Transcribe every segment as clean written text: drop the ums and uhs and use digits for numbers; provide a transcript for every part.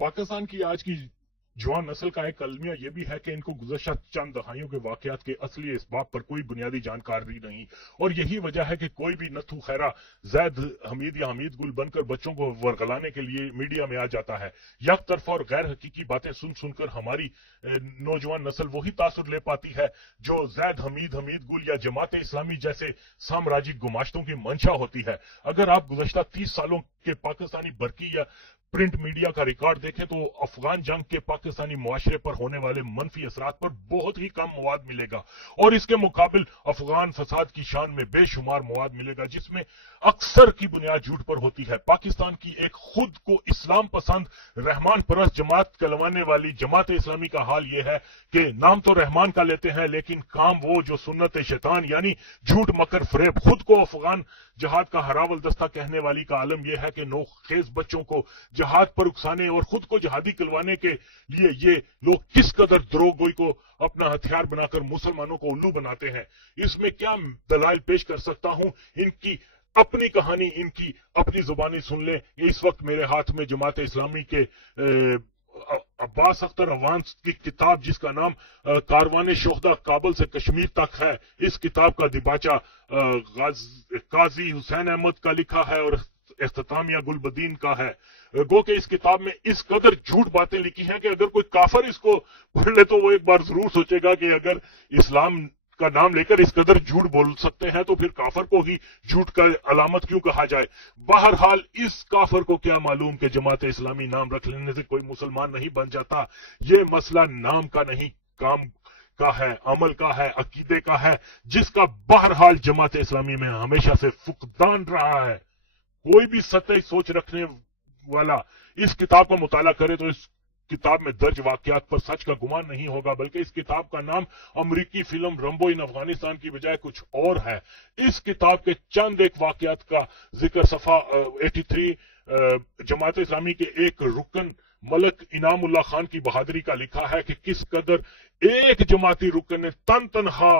पाकिस्तान की आज की जवान नस्ल का एक अलमिया यह भी है कि इनको गुज़श्ता चंद दहाइयों के वाकयात के असली इसबाब पर कोई बुनियादी जानकारी नहीं, और यही वजह है कि कोई भी नथु खैरा जैद हमीद या हमीद गुल बनकर बच्चों को वरगलाने के लिए मीडिया में आ जाता है। यक तरफ और गैर हकीकी बातें सुन सुनकर हमारी नौजवान नस्ल वही तासुर ले पाती है जो जैद हमीद हमीद गुल या जमात इस्लामी जैसे साम्राज्यिक गुमाश्तों की मंशा होती है। अगर आप गुज़श्ता 30 सालों के पाकिस्तानी बरकी या प्रिंट मीडिया का रिकॉर्ड देखें तो अफगान जंग के पाकिस्तानी मुआशरे पर होने वाले मनफी असरात पर बहुत ही कम मवाद मिलेगा, और इसके मुकाबिल अफगान फसाद की शान में बेशुमार मवाद मिलेगा जिसमें अक्सर की बुनियाद झूठ पर होती है। पाकिस्तान की एक खुद को इस्लाम पसंद रहमान परस्त जमात कहलवाने वाली जमात इस्लामी का हाल यह है कि नाम तो रहमान का लेते हैं लेकिन काम वो जो सुन्नत शैतान यानी झूठ मकर फरेब। खुद को अफगान जहाद का हरावल दस्ता कहने वाली का आलम यह है कि नौखेज बच्चों को जहाद पर उकसाने और खुद को जहादी कहलवाने के लिए ये लोग किस कदर द्रोहगोई को अपना हथियार बनाकर मुसलमानों को उल्लू बनाते हैं। इसमें क्या दलाइल पेश कर सकता हूं, इनकी अपनी कहानी, इनकी अपनी जुबानी सुन ले। इस वक्त मेरे हाथ में जमात इस्लामी के अब्बास अख्तर अवान की किताब जिसका नाम कारवाने शोहदा काबल से कश्मीर तक है, इस किताब का दिबाचा काजी हुसैन अहमद का लिखा है और इख्तितामिया गुलबदीन का है। गो के इस किताब में इस कदर झूठ बातें लिखी हैं कि अगर कोई काफर इसको पढ़ ले तो वो एक बार जरूर सोचेगा कि अगर इस्लाम का नाम लेकर इस कदर झूठ बोल सकते हैं तो फिर काफर को ही झूठ का अलामत क्यों कहा जाए। बहरहाल इस काफर को क्या मालूम कि जमात इस्लामी नाम रख लेने से कोई मुसलमान नहीं बन जाता। ये मसला नाम का नहीं, काम का है, अमल का है, अकीदे का है, जिसका बहरहाल जमात इस्लामी में हमेशा से फुकदान रहा है। कोई भी सतही सोच रखने वाला इस किताब का मुताला करे तो इस किताब में दर्ज वाकयात पर सच का गुमान नहीं होगा, बल्कि इस किताब का नाम अमरीकी फिल्म रंबो इन अफगानिस्तान की बजाय कुछ और है। इस किताब के चंद एक वाकयात का जिक्र सफा 83 जमात इस्लामी के एक रुकन मलक इनामुल्लाह खान की बहादुरी का लिखा है कि किस कदर एक जमाती रुकन ने तन तनहा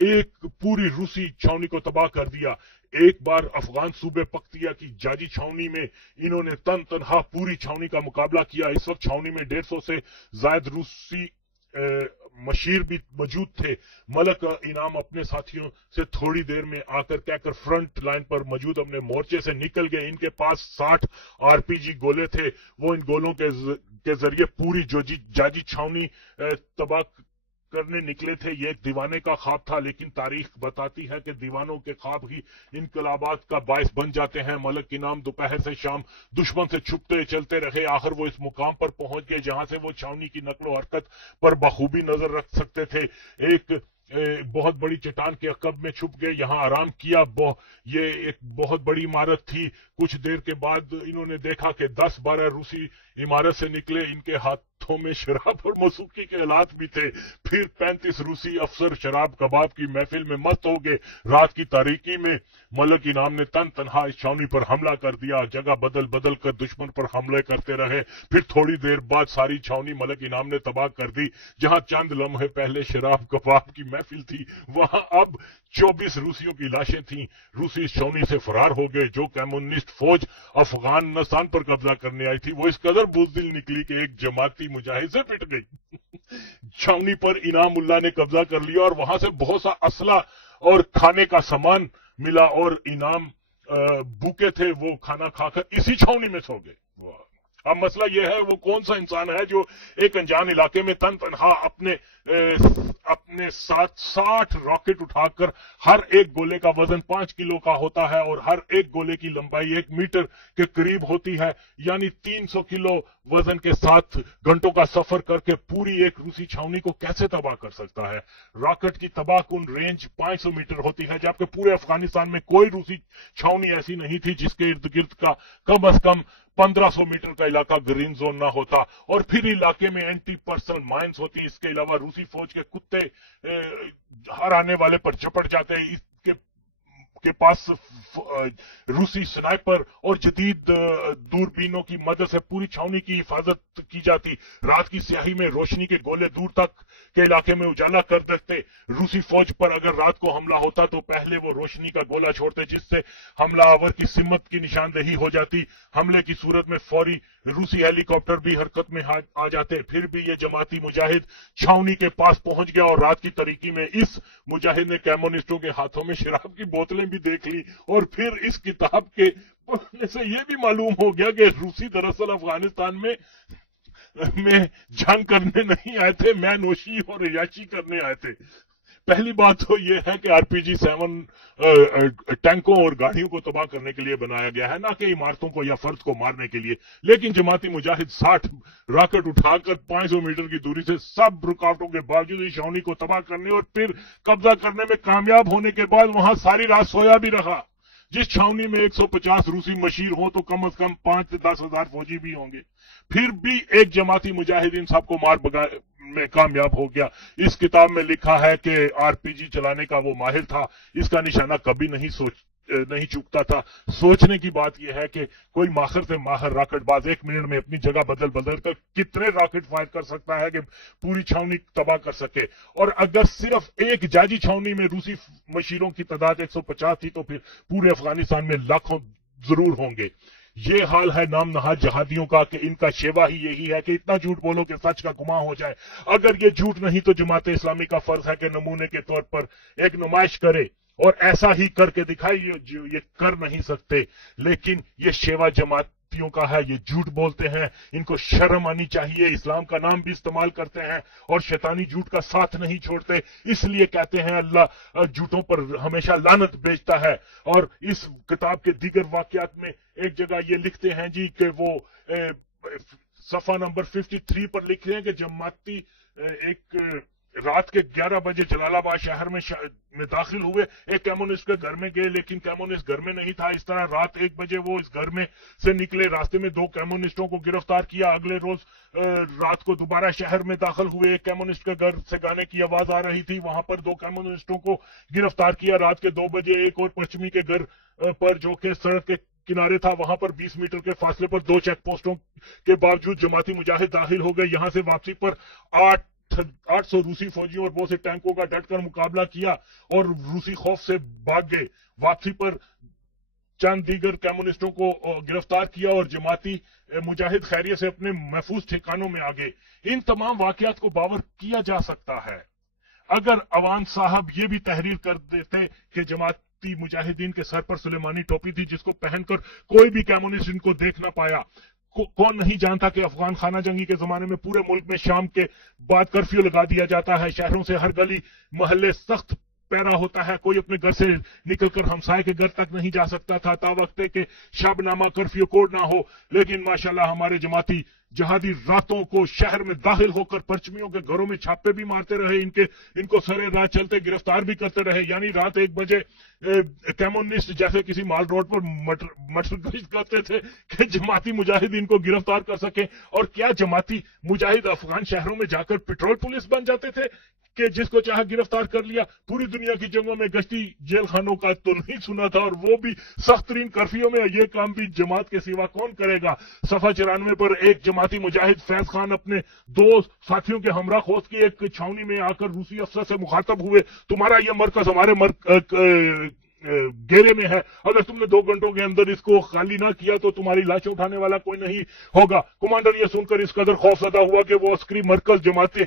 एक पूरी रूसी छावनी को तबाह कर दिया। एक बार अफगान सूबे पख्तिया की जाजी छावनी में इन्होंने तन तनहा पूरी छावनी का मुकाबला किया। इस वक्त छावनी में 150 से जायद रूसी मशीर भी मौजूद थे। मलक इनाम अपने साथियों से थोड़ी देर में आकर कहकर फ्रंट लाइन पर मौजूद अपने मोर्चे से निकल गए। इनके पास 60 आरपीजी गोले थे। वो इन गोलों के जरिए पूरी जाजी छावनी तबाह करने निकले थे। ये एक दीवाने का ख्वाब था, लेकिन तारीख बताती है कि दीवानों के ख्वाब ही इनकलाबात का बायस बन जाते हैं। मलक इनाम दोपहर से शाम दुश्मन से छुपते चलते रहे। आखिर वो इस मुकाम पर पहुंच गए जहां से वो छावनी की नकलो हरकत पर बखूबी नजर रख सकते थे। एक बहुत बड़ी चट्टान के अकब में छुप गए, यहां आराम किया। ये एक बहुत बड़ी इमारत थी। कुछ देर के बाद इन्होंने देखा कि 10-12 रूसी इमारत से निकले। इनके हाथों में शराब और मौसीकी के आलात भी थे। फिर 35 रूसी अफसर शराब कबाब की महफिल में मस्त हो गए। रात की तारीकी में मलक इनाम ने तन तनहा इस छावनी पर हमला कर दिया। जगह बदल बदल कर दुश्मन पर हमले करते रहे। फिर थोड़ी देर बाद सारी छावनी मलक इनाम ने तबाह कर दी। जहां चंद लम्हे पहले शराब कबाब की महफिल थी, वहां अब 24 रूसियों की लाशें थीं। रूसी इस छावनी से फरार हो गए। जो कम्युनिस्ट फौज अफगानिस्तान पर कब्जा करने आई थी वो इस कदर बुज़दिल निकली कि एक जमाती मुजाहिद से पिट गई। छावनी पर इनामुल्लाह ने कब्जा कर लिया और वहां से बहुत सा असला और खाने का सामान मिला, और इनाम भूखे थे, वो खाना खाकर इसी छावनी में सो गए। अब मसला यह है वो कौन सा इंसान है जो एक अनजान इलाके में तन तनहा अपने साथ 60 रॉकेट उठाकर, हर एक गोले का वजन 5 किलो का होता है और हर एक गोले की लंबाई 1 मीटर के करीब होती है, यानी 300 किलो वजन के साथ घंटों का सफर करके पूरी एक रूसी छावनी को कैसे तबाह कर सकता है। रॉकेट की तबाहकुन रेंज 500 मीटर होती है, जबकि पूरे अफगानिस्तान में कोई रूसी छावनी ऐसी नहीं थी जिसके इर्द गिर्द का कम अज कम 1500 मीटर का इलाका ग्रीन जोन ना होता, और फिर इलाके में एंटी पर्सनल माइंस होती। इसके अलावा रूसी फौज के कुत्ते हर आने वाले पर झपट जाते। इसके के पास रूसी स्नाइपर और जदीद दूरबीनों की मदद से पूरी छावनी की हिफाजत की जाती। रात की स्याही में रोशनी के गोले दूर तक के इलाके में उजाला कर देते। रूसी फौज पर अगर रात को हमला होता तो पहले वो रोशनी का गोला छोड़ते, जिससे हमलावर की सिमत की निशानदेही हो जाती। हमले की सूरत में फौरी रूसी हेलीकॉप्टर भी हरकत में आ जाते। फिर भी ये जमाती मुजाहिद छावनी के पास पहुंच गया और रात की तारीकी में इस मुजाहिद ने कम्युनिस्टों के हाथों में शराब की बोतलें भी देख ली। और फिर इस किताब के पढ़ने से ये भी मालूम हो गया कि रूसी दरअसल अफगानिस्तान में जंग करने नहीं आए थे, मैनोशी और रियाशी करने आए थे। पहली बात तो ये है कि RPG-7 टैंकों और गाड़ियों को तबाह करने के लिए बनाया गया है, ना कि इमारतों को या फर्द को मारने के लिए। लेकिन जमाती मुजाहिद 60 रॉकेट उठाकर 500 मीटर की दूरी से सब रुकावटों के बावजूद इस छावनी को तबाह करने और फिर कब्जा करने में कामयाब होने के बाद वहां सारी रात सोया भी रहा। जिस छावनी में 150 रूसी मशीर हो तो कम से कम 5 से 10 हजार फौजी भी होंगे। फिर भी एक जमाती मुजाहिद इन सबको मार भगा में कामयाब हो गया। इस किताब में लिखा है कि RPG चलाने का वो माहिर था, इसका निशाना कभी नहीं चूकता था। सोचने की बात यह है कि कोई माहिर से माहिर रॉकेटबाज 1 मिनट में अपनी जगह बदल कर कितने रॉकेट फायर कर सकता है कि पूरी छावनी तबाह कर सके। और अगर सिर्फ एक जाजी छावनी में रूसी मशीरों की तादाद 150 थी तो फिर पूरे अफगानिस्तान में लाखों जरूर होंगे। ये हाल है नाम नहाद जहादियों का कि इनका शेवा ही यही है कि इतना झूठ बोलो कि सच का गुमा हो जाए। अगर ये झूठ नहीं तो जमात इस्लामी का फर्ज है कि नमूने के तौर पर एक नुमाइश करे और ऐसा ही करके दिखाइए जो ये कर नहीं सकते। लेकिन ये शेवा जमातियों का है, ये झूठ बोलते हैं, इनको शर्म आनी चाहिए। इस्लाम का नाम भी इस्तेमाल करते हैं और शैतानी झूठ का साथ नहीं छोड़ते। इसलिए कहते हैं अल्लाह झूठों पर हमेशा लानत भेजता है। और इस किताब के दीगर वाकयात में एक जगह ये लिखते हैं जी कि वो सफा नंबर 53 पर लिख रहे हैं कि जमाती एक रात के 11 बजे जलालाबाद शहर में दाखिल हुए। एक कम्युनिस्ट के घर में गए, लेकिन कम्युनिस्ट घर में नहीं था। इस तरह रात 1 बजे वो इस घर में से निकले। रास्ते में 2 कम्युनिस्टों को गिरफ्तार किया। अगले रोज रात को दोबारा शहर में दाखिल हुए। एक कम्युनिस्ट के घर से गाने की आवाज आ रही थी, वहां पर 2 कम्युनिस्टों को गिरफ्तार किया। रात के 2 बजे एक और पश्चिमी के घर पर जो कि सड़क के किनारे था, वहां पर 20 मीटर के फासले पर 2 चेक पोस्टों के बावजूद जमाती मुजाहिद दाखिल हो गए। यहां से वापसी पर 800 रूसी फौजियों और बहुत से टैंकों का डटकर मुकाबला किया और रूसी खौफ से भाग गए। वापसी पर चंद दीगर कम्युनिस्टों को गिरफ्तार किया और जमाती मुजाहिद खैरियत से अपने महफूज ठिकानों में आ गए। इन तमाम वाकयात को बावर किया जा सकता है अगर अवान साहब ये भी तहरीर कर देते कि जमाती मुजाहिदीन के सर पर सुलेमानी टोपी थी जिसको पहनकर कोई भी कम्युनिस्ट इनको देख ना पाया। कौन नहीं जानता कि अफगान खाना जंगी के जमाने में पूरे मुल्क में शाम के बाद कर्फ्यू लगा दिया जाता है। शहरों से हर गली मोहल्ले सख्त पैरा होता है। कोई अपने घर से निकलकर हमसाये के घर तक नहीं जा सकता था तावक्ते के शबनामा कर्फ्यू कोड ना हो। लेकिन माशाल्लाह हमारे जमाती जहादी रातों को शहर में दाखिल होकर पश्चिमियों के घरों में छापे भी मारते रहे, इनको सरे रात चलते गिरफ्तार भी करते रहे। यानी रात 1 बजे कम्युनिस्ट जैसे किसी माल रोड पर मटर गश्त करते थे कि जमाती मुजाहिद इनको गिरफ्तार कर सके। और क्या जमाती मुजाहिद अफगान शहरों में जाकर पेट्रोल पुलिस बन जाते थे कि जिसको चाहे गिरफ्तार कर लिया? पूरी दुनिया की जंगों में गश्ती जेल खानों का तो नहीं सुना था, और वो भी सख्त तरीन कर्फ्यू में। ये काम भी जमात के सिवा कौन करेगा? सफा 94 पर एक जमाती मुजाहिद फैज खान अपने 2 साथियों के हमरा खोस्त की एक छावनी में आकर रूसी अफसर से मुखातब हुए, तुम्हारा यह मरकज हमारे घेरे में है, अगर तुमने 2 घंटों के अंदर इसको खाली ना किया तो तुम्हारी लाशें उठाने वाला कोई नहीं होगा। कमांडर ये सुनकर इस कदर खौफजदा हुआ कि वो अस्करी मरकज जमाते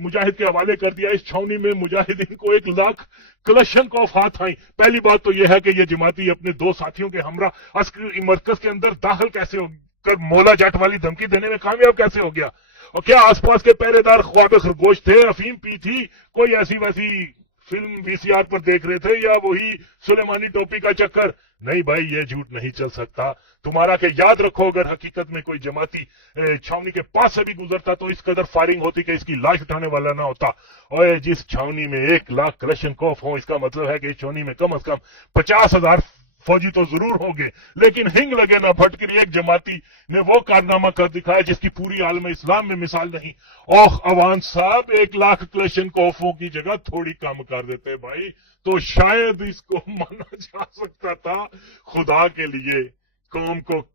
मुजाहिद के हवाले कर दिया। इस छावनी में मुजाहिदीन को 1 लाख कलशनकोफ हाथ आई। पहली बात तो यह है कि ये जमाती अपने 2 साथियों के हमरा अस्करी मरकज के अंदर दाखिल कैसे हो कर मौला जट वाली धमकी देने में कामयाब कैसे हो गया? और क्या आसपास के पहरेदार ख्वाब खरगोश थे, अफीम पी थी, कोई ऐसी वैसी फिल्म VCR पर देख रहे थे, या वही सुलेमानी टोपी का चक्कर? नहीं भाई, ये झूठ नहीं चल सकता तुम्हारा। के याद रखो, अगर हकीकत में कोई जमाती छावनी के पास से भी गुजरता तो इस कदर फायरिंग होती कि इसकी लाश उठाने वाला ना होता। और जिस छावनी में 1 लाख कलशनकोफ हो, इसका मतलब है कि इस छावनी में कम से कम 50,000 फौजी तो जरूर होंगे, लेकिन हिंग लगे ना भटकरी एक जमाती ने वो कारनामा कर दिखाया जिसकी पूरी आलम इस्लाम में मिसाल नहीं। ओह अवान साहब, 1,00,000 क्लेशनकोफों की जगह थोड़ी कम कर देते भाई, तो शायद इसको माना जा सकता था। खुदा के लिए कौम को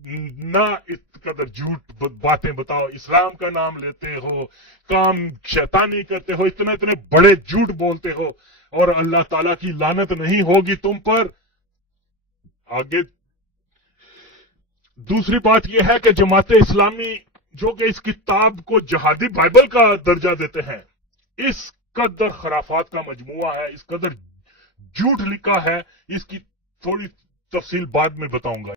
ना इस कदर झूठ बातें बताओ, इस्लाम का नाम लेते हो, काम शैतानी करते हो, इतने इतने बड़े झूठ बोलते हो, और अल्लाह ताला की लानत नहीं होगी तुम पर। आगे दूसरी बात यह है कि जमाते इस्लामी जो कि इस किताब को जहादी बाइबल का दर्जा देते हैं, इस कदर खराफात का मजमुआ है, इस कदर झूठ लिखा है, इसकी थोड़ी तफसील बाद में बताऊंगा।